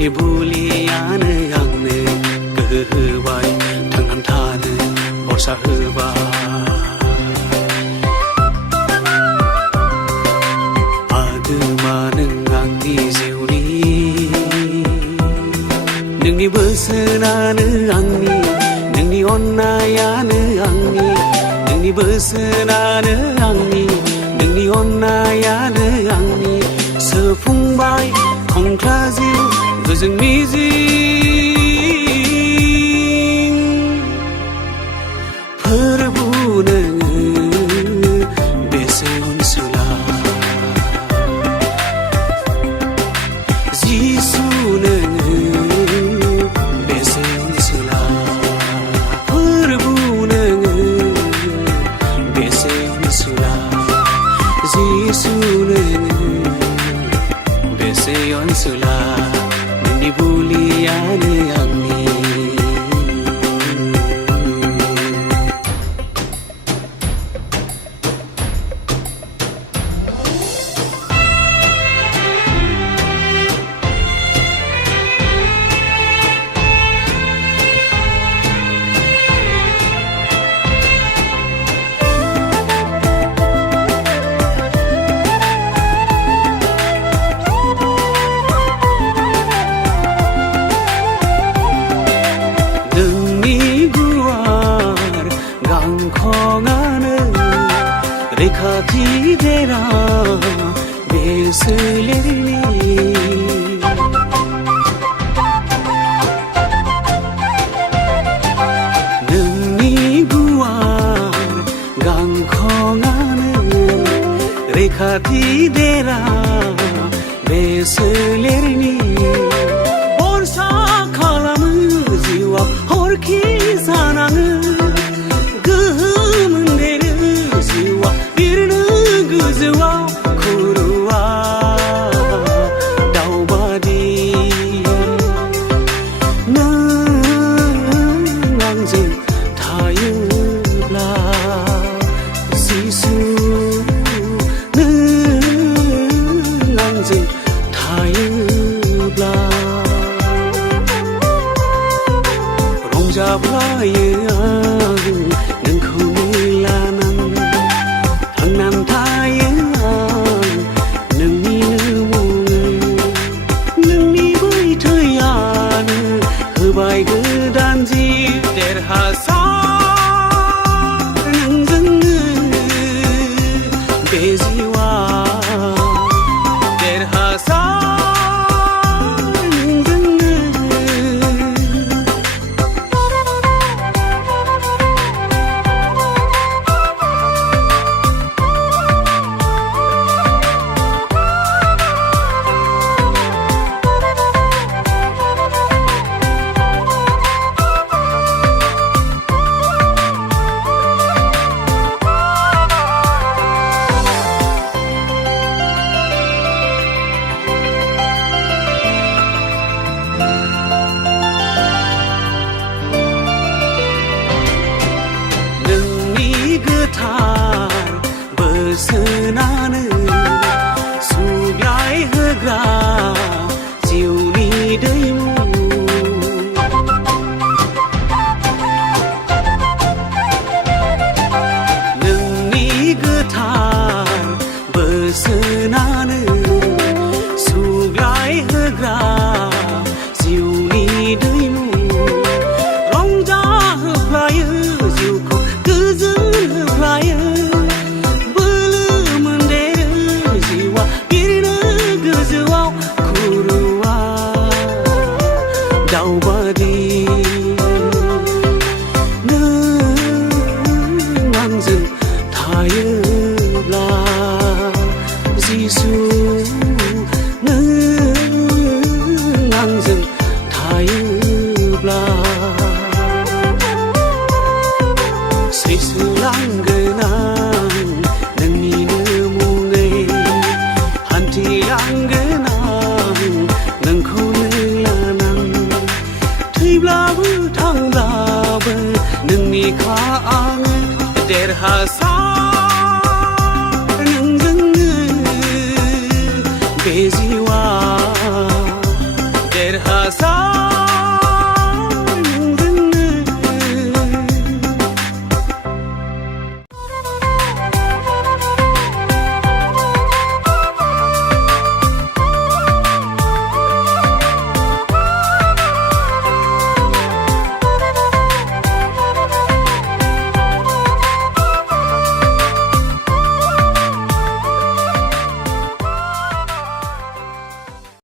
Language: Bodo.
नोंनि बुलियानो आंनो गोहो होबाय थांनानै थानो भरसा होबाय आगोमा नों आंनि जिउनि नोंनि बोसोनानो आंनि नोंनि अननायानो आंनि नोंनि बोसोनानो आंनि नोंनि अननायानो आंनि सोफुंबाय खंख्ला जिउ गोजों मिजिं फोरबु नोङो बेसे अनसुला जिसु नोङो बेसे अनसुला फोरबु नोङो बेसे अनसुला जिसु नोङो बेसे अनसुला नोंनि बुलियानो आंनि गांखंआनो रैखाथि देरा बे सोलेरनि नोंनि गुवार गांखंआनो रैखाथि देरा बे सोलेरनि भरसा खालामो जिउआव हरखि जानाङो गोजौआव खर'आ दावबादि नों आंजों थायोब्ला जिसु नों आंजों थायोब्ला रंजाब्लायो आं नोंखौनो लानानै थांनानै थायो आं नोंनिनो मुङै नोंनि बै थैयानो होबाय गोदान जिउ देरहासार नोंजोंनो बे जिउआ देरहासार गोथार बोसोनानो सुग्लाय होग्रा जिउनि दैमु नोंनि गोथार बोसोनानो सुग्लाय होग्रा जिउनि दैमु रंजा होफ्लायो जिउखौ गोजोन होफ्लायो बोलो मोनदेरो जिउआ बिरनो गोजौआव खर'आ दावबादि नों आंजों थायोब्ला जिसु नों आंजों थायोब्ला सैसोलांगोन आं नोंनिनो मुङै हान्थिलांगोन आं नोंखौनो लानानै थैब्लाबो थांब्लाबो नोंनिखा आङो देरहासार